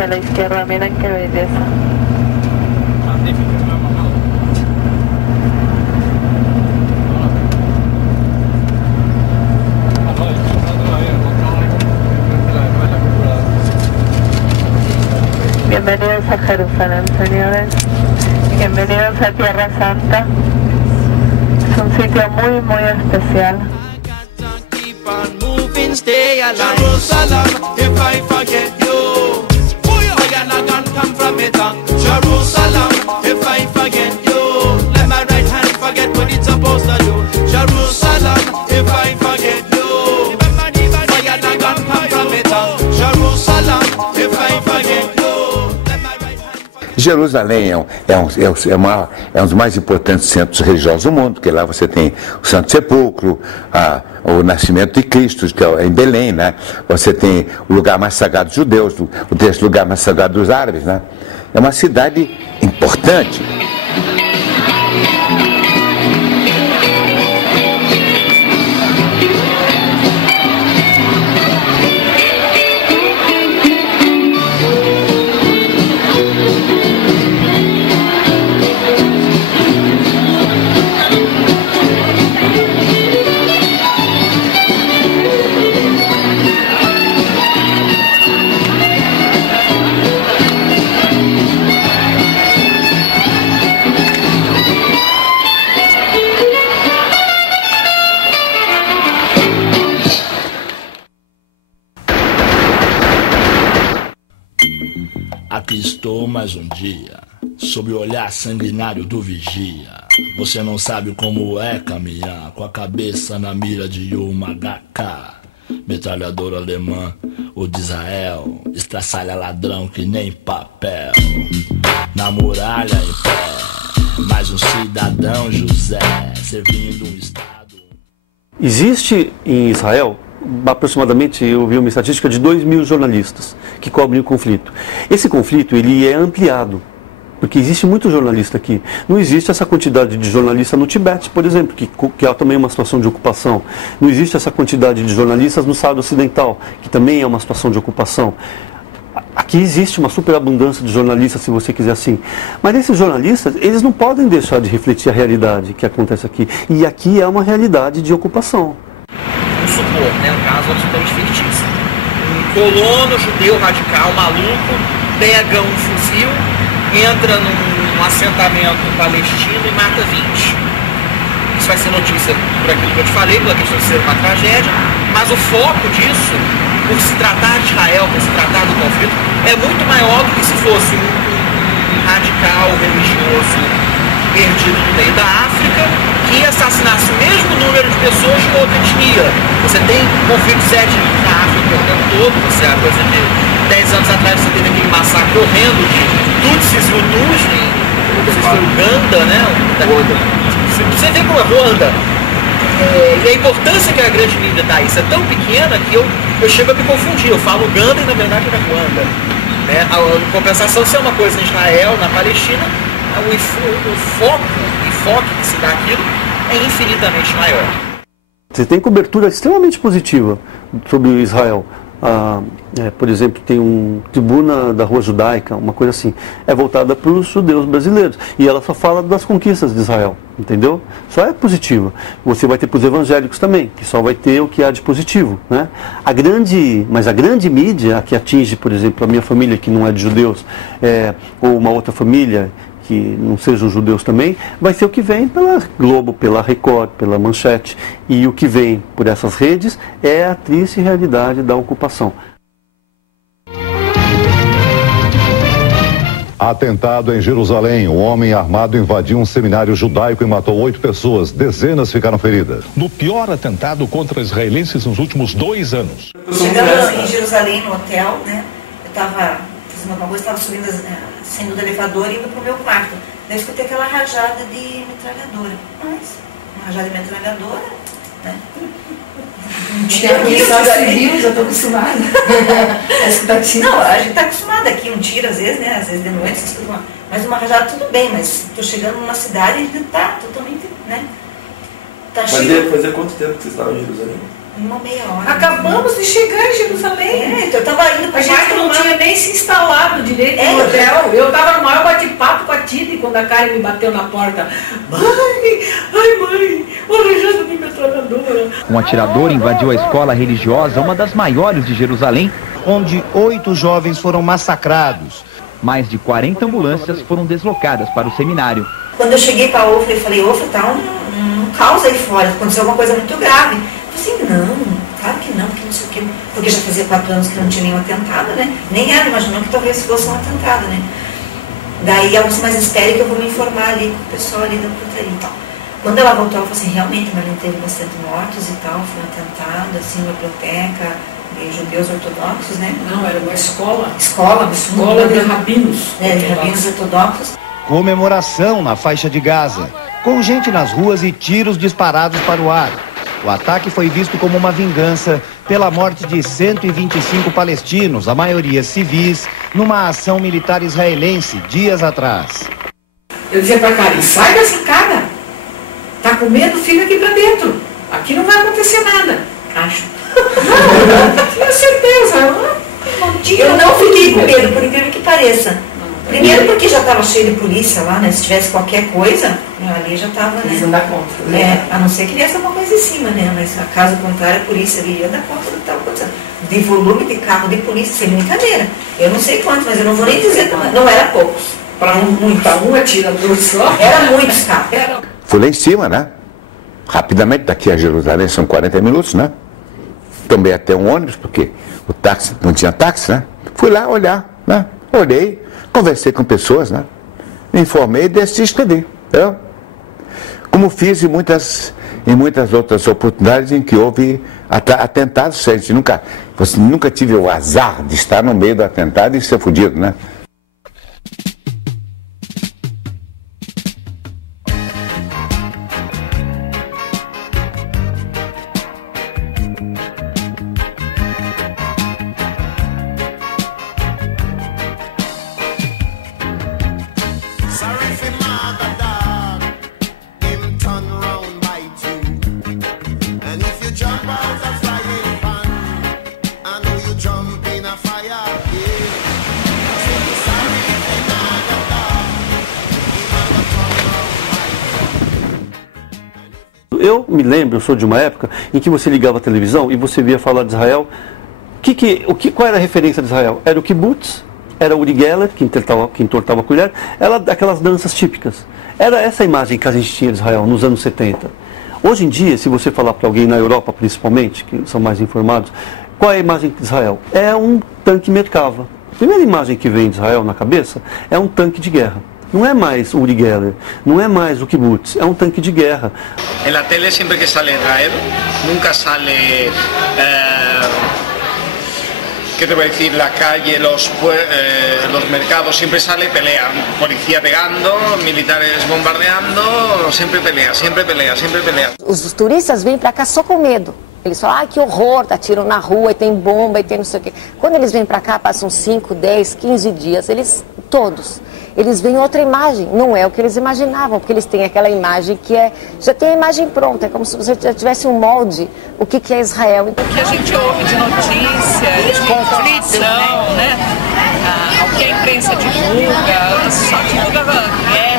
hacia la izquierda, miren qué belleza. Bienvenidos a Jerusalén, señores. Bienvenidos a Tierra Santa. Es un sitio muy, muy especial. Jerusalem, if I forget you, I gonna come from it. Jerusalem, if I forget you, let my right hand forget what it's supposed to do. Jerusalem, if I forget you, I gonna come from it. Jerusalem, if I forget you. Jerusalém é um dos mais importantes centros religiosos do mundo, porque lá você tem o Santo Sepulcro, o nascimento de Cristo, que é em Belém, né? Você tem o lugar mais sagrado dos judeus, o terceiro lugar mais sagrado dos árabes, né? É uma cidade importante. Aqui estou mais um dia, sob o olhar sanguinário do vigia. Você não sabe como é caminhar com a cabeça na mira de uma HK. Metralhadora alemã ou de Israel, estraçalha ladrão que nem papel. Na muralha em pé, mais um cidadão José, servindo um estado. Existe em Israel aproximadamente, eu vi uma estatística de 2.000 jornalistas que cobrem o conflito. Esse conflito ele é ampliado, porque existe muito jornalista aqui. Não existe essa quantidade de jornalistas no Tibete, por exemplo, que é também uma situação de ocupação. Não existe essa quantidade de jornalistas no Saara Ocidental, que também é uma situação de ocupação. Aqui existe uma superabundância de jornalistas, se você quiser assim. Mas esses jornalistas, eles não podem deixar de refletir a realidade que acontece aqui. E aqui é uma realidade de ocupação. Vamos supor, né, um caso absolutamente fictício. Um colono judeu radical, maluco, pega um fuzil, entra num assentamento palestino e mata 20. Isso vai ser notícia por aquilo que eu te falei, pela questão de ser uma tragédia, mas o foco disso, por se tratar de Israel, por se tratar do conflito, é muito maior do que se fosse um radical religioso perdido no meio da África, que assassinasse o mesmo número de pessoas de outra etnia. Você tem conflitos étnicos na África o tempo todo, você, há coisa de 10 anos atrás você teve aquele massacre horrendo de Tutsis e Hutus em Uganda, né? Você vê como é Ruanda. E a importância que a grande mídia dá isso é tão pequena que eu chego a me confundir. Eu falo Uganda e na verdade era Ruanda. Né? A compensação, se é uma coisa em Israel, na Palestina, o foco que se dá aquilo é infinitamente maior. Você tem cobertura extremamente positiva sobre Israel. Por exemplo, tem um Tribuna da Rua Judaica, uma coisa assim, é voltada para os judeus brasileiros, e ela só fala das conquistas de Israel, entendeu? Só é positiva. Você vai ter para os evangélicos também, que só vai ter o que há de positivo, né? Mas a grande mídia, a que atinge, por exemplo, a minha família, que não é de judeus, ou uma outra família que não sejam judeus também, vai ser o que vem pela Globo, pela Record, pela Manchete. E o que vem por essas redes é a triste realidade da ocupação. Atentado em Jerusalém. Um homem armado invadiu um seminário judaico e matou 8 pessoas. Dezenas ficaram feridas. No pior atentado contra israelenses nos últimos 2 anos. Chegando em Jerusalém, no hotel, né? Eu estava fazendo uma coisa, estava saindo do elevador e indo para o meu quarto. Daí eu escutei aquela rajada de metralhadora. Mas, uma rajada de metralhadora, né? Já estou acostumada. Não, a gente está acostumada aqui, um tiro às vezes, né? Às vezes de noite, mas uma rajada tudo bem, mas estou chegando numa cidade e está totalmente, né? Tá cheio. Fazia quanto tempo que vocês estavam em Jerusalém? Uma meia hora. Acabamos de chegar em Jerusalém. Então eu tava indo pra A gente não tinha nem se instalado direito no hotel. Eu tava no maior bate-papo com a Tida e quando a Karen me bateu na porta. Mãe, o Alejandro me metralhadora. Um atirador invadiu a escola religiosa, uma das maiores de Jerusalém, onde 8 jovens foram massacrados. Mais de 40 ambulâncias foram deslocadas para o seminário. Quando eu cheguei para a Ofra e falei, Ofra, tá um caos aí fora, aconteceu alguma coisa muito grave. Eu falei assim, não, claro que não, porque não sei o quê. Porque já fazia 4 anos que não tinha nenhum atentado, né? Nem ela imaginou que talvez fosse um atentado, né? Daí ela disse, mas espere que eu vou me informar ali com o pessoal ali da portaria e tal. Quando ela voltou, ela falou assim, realmente, Marlene, teve bastante mortos e tal, foi um atentado, assim, uma biblioteca, judeus ortodoxos, né? Não, era uma escola. Escola de rabinos. De rabinos ortodoxos. Comemoração na faixa de Gaza, com gente nas ruas e tiros disparados para o ar. O ataque foi visto como uma vingança pela morte de 125 palestinos, a maioria civis, numa ação militar israelense dias atrás. Eu dizia pra Karen, sai da sacada. Tá com medo? Fica aqui pra dentro. Aqui não vai acontecer nada. Acho. Tinha certeza. Eu não fiquei com medo, por incrível que pareça. Primeiro porque já estava cheio de polícia lá, né? Se tivesse qualquer coisa, ali já estava, né? Eles não dão conta, né? A não ser que viesse alguma coisa em cima, né? Mas caso contrário, a polícia ali ia dar conta do que estava acontecendo. De volume de carro de polícia, sem brincadeira. Eu não sei quantos, mas eu não vou nem dizer, não era poucos. Para um atirador só. Era muitos carros. Fui lá em cima, né? Rapidamente, daqui a Jerusalém são 40 minutos, né? Tomei até um ônibus, porque o táxi, não tinha táxi, né? Fui lá olhar, né? Olhei, conversei com pessoas, né? Me informei e decidi escrever. Entendeu? Como fiz em muitas outras oportunidades em que houve atentados. Você nunca tive o azar de estar no meio do atentado e ser fudido, né? Eu me lembro, eu sou de uma época em que você ligava a televisão e você via falar de Israel. Qual era a referência de Israel? Era o kibbutz, era o Uri Geller, que entortava a colher, era aquelas danças típicas. Era essa imagem que a gente tinha de Israel nos anos 70. Hoje em dia, se você falar para alguém na Europa, principalmente, que são mais informados, qual é a imagem de Israel? É um tanque Merkava. A primeira imagem que vem de Israel na cabeça é um tanque de guerra. Não é mais o Uri Geller, não é mais o kibbutz, é um tanque de guerra. En la tele siempre que sale Israel, nunca sale, ¿qué te voy a decir? La calle, los mercados, siempre sale pelea, policía pegando, militares bombardeando, siempre pelea, siempre pelea, siempre pelea. Os turistas vêm para cá só com medo. Eles falam, que horror, tá tirando na rua, e tem bomba, e tem não sei o quê. Quando eles vêm para cá, passam 5, 10, 15 dias, eles veem outra imagem, não é o que eles imaginavam, porque eles têm aquela imagem que já tem a imagem pronta, é como se você já tivesse um molde, o que é Israel. O que a gente ouve de notícia, de conflito, né? O que a imprensa divulga, só divulga guerra.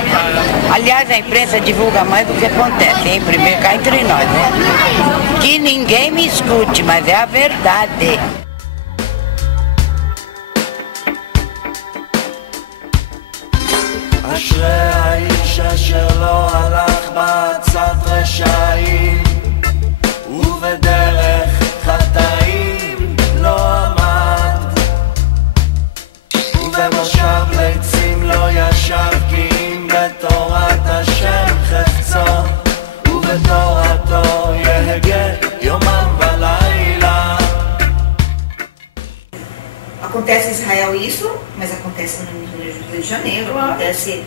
Aliás, a imprensa divulga mais do que acontece, hein? Primeiro cá entre nós, né? Que ninguém me escute, mas é a verdade. אשרי האיש אשר לא הלך בעצת רשעים ובדרך חטאים לא עמד ובמושב ליצים לא ישב כי אם בתורת השם חפצו ובתורתו יהגה יומם ולילה. Acontece em Israel isso, mas acontece no Rio de Janeiro, acontece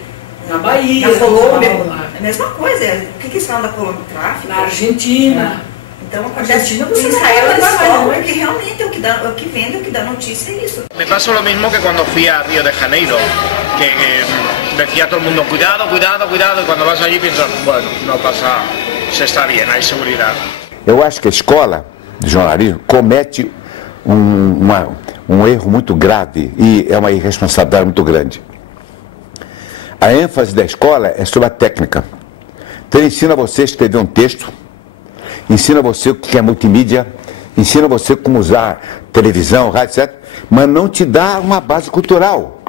na Bahia, na Colômbia, a mesma coisa. O que eles falam da Colômbia? Tráfico? Na Argentina. Então acontece em Israel, eles falam porque realmente é o que vende, o que dá notícia é isso. Me pasó lo mismo que cuando fui a Río de Janeiro, que decía todo el mundo, cuidado, cuidado, cuidado, y cuando vas allí piensas, bueno, no pasa se está bien, hay seguridad. Eu acho que a escola de jornalismo comete um erro muito grave e é uma irresponsabilidade muito grande. A ênfase da escola é sobre a técnica. Então ele ensina você a escrever um texto, ensina você o que é multimídia, ensina você como usar televisão, rádio, etc. Mas não te dá uma base cultural.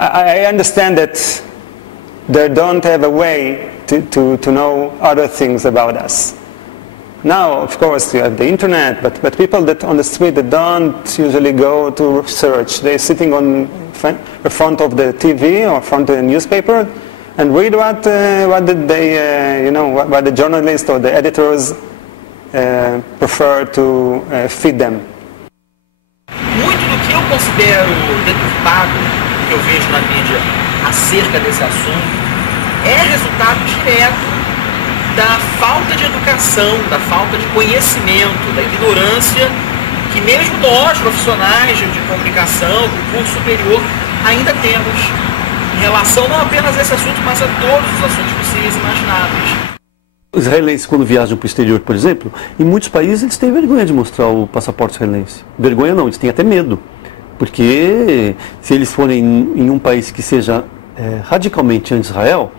I understand that they don't have a way to know other things about us. Now, of course, you have the internet, but people that on the street that don't usually go to research, they're sitting in front of the TV or front of the newspaper and read what they, what the journalists or the editors prefer to feed them. Muito do que eu considero deturpado, que eu vejo na mídia acerca desse assunto, é resultado direto da falta de educação, da falta de conhecimento, da ignorância que mesmo nós, profissionais de comunicação, do curso superior, ainda temos em relação não apenas a esse assunto, mas a todos os assuntos possíveis e imagináveis. Os israelenses, quando viajam para o exterior, por exemplo, em muitos países eles têm vergonha de mostrar o passaporte israelense. Vergonha não, eles têm até medo. Porque se eles forem em um país que seja radicalmente anti-Israel,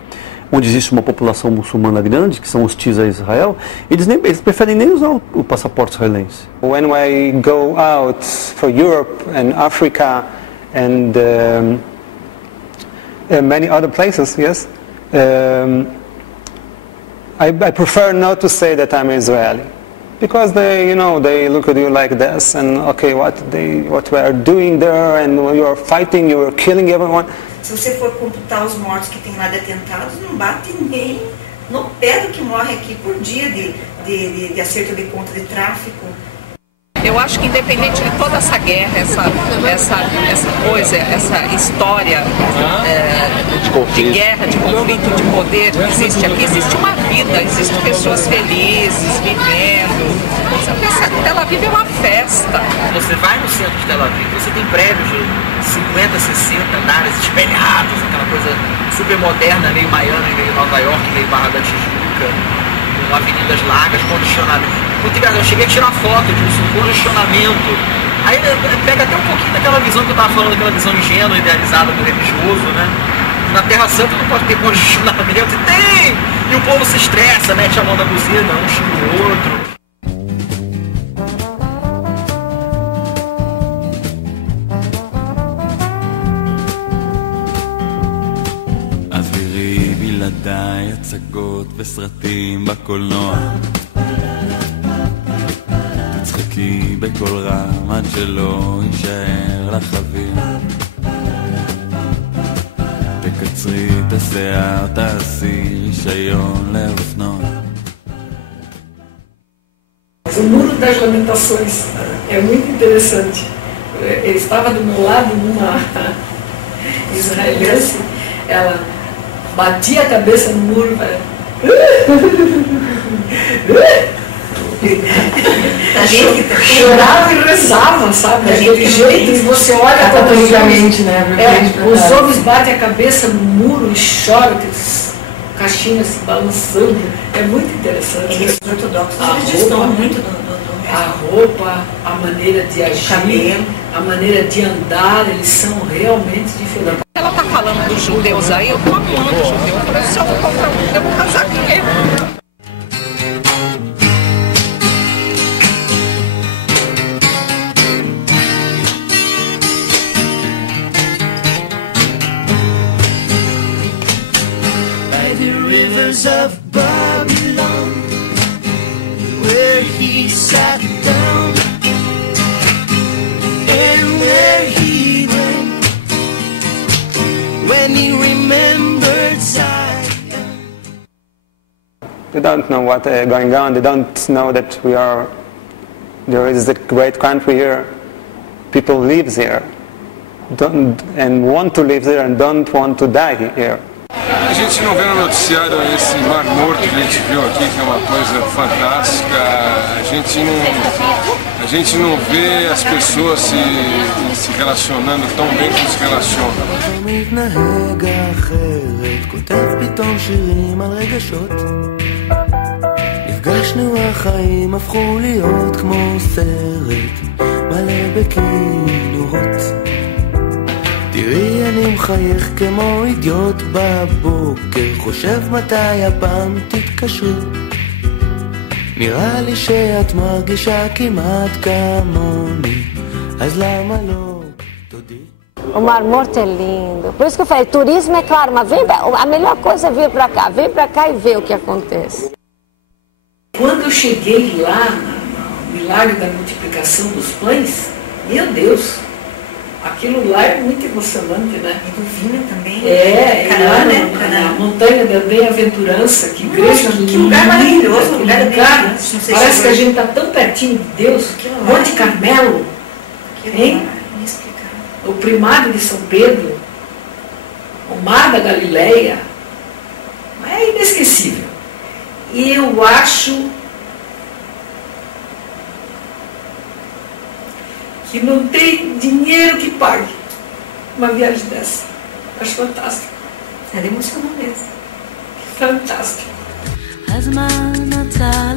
onde existe uma população muçulmana grande, que são hostis a Israel, eles preferem nem usar o passaporte israelense. When I go out for Europe and Africa and many other places, yes, I prefer not to say that I'm Israeli, because they look at you like this, and okay, what we are doing there, and you are fighting, you are killing everyone. Se você for computar os mortos que tem lá de atentados, não bate nem no pé do que morre aqui por dia de acerto de conta de tráfico. Eu acho que independente de toda essa guerra, essa coisa, essa história de guerra, de conflito, de poder que existe aqui, existe uma vida, existem pessoas felizes, vivendo. Tel Aviv é uma festa. Você vai no centro de Tel Aviv, você tem prédios de 50, 60 andares espelhados, aquela coisa super moderna, meio Miami, meio Nova York, meio Barra da Tijuca, com avenidas largas, condicionadas. Muito engraçado, eu cheguei a tirar foto disso, um congestionamento. Aí pega até um pouquinho daquela visão que eu estava falando, aquela visão ingênua, idealizada do religioso, né? Na Terra Santa não pode ter congestionamento, e tem! E o povo se estressa, mete a mão na buzina, um xinga o outro. אווירי בלעדיי הצגות וסרטים בקולנוע תצחקי בכל רם עד שלא יישאר לך אוויר תקצרי את השיער תעשי רישיון לאופנוע. O Muro das Lamentações é muito interessante. Eu estava do meu lado uma israelense, ela batia a cabeça no muro, chorava e rezava, sabe? Daquele jeito, e você olha catolicamente, né? Os homens batem a cabeça no muro e choram, aqueles caixinhas se balançando. É muito interessante. Eles ortodoxos, eles estão muito a roupa, a maneira de agir, a maneira de andar, eles são realmente diferentes. Ela está falando dos judeus aí, eu estou amando os judeus. Eu falei, se eu vou comprar eu vou casar com ele. By the rivers of Babylon, where he sat down and where he went when he remembered Zion. They don't know what is going on. They don't know that there is a great country here. People live here and want to live there and don't want to die here. A gente não vê no noticiário esse mar morto que a gente viu aqui, que é uma coisa fantástica. A gente não vê as pessoas se relacionando tão bem como se relacionam. מתנהג אחרת, כותב פתאום שירים על רגשות. נפגשנו, החיים הפכו להיות כמו סרט מלא בכינורות. תראי, אני מחייך כמו אידיוט בבוקר, חושב מתי הפעם תתקשרי. נראה לי שאת מרגישה כמעט כמוני, אז למה לא? O Mar Morto é lindo. Por isso que eu falei, turismo é claro, mas a melhor coisa é vir para cá. Vem para cá e ver o que acontece. Quando eu cheguei lá, no Milagre da Multiplicação dos Pães, meu Deus, aquilo lá é muito emocionante, né? E do vinho também. É, Canaã, né? Na Montanha da Bem-aventurança, que igreja linda. Que lugar maravilhoso, lugar da Parece que a gente está tão pertinho de Deus. Monte Carmelo, hein? O primário de São Pedro, o Mar da Galileia, é inesquecível. E eu acho que não tem dinheiro que pague uma viagem dessa. Acho fantástico. É emocionante mesmo. Fantástico. הזמן עצר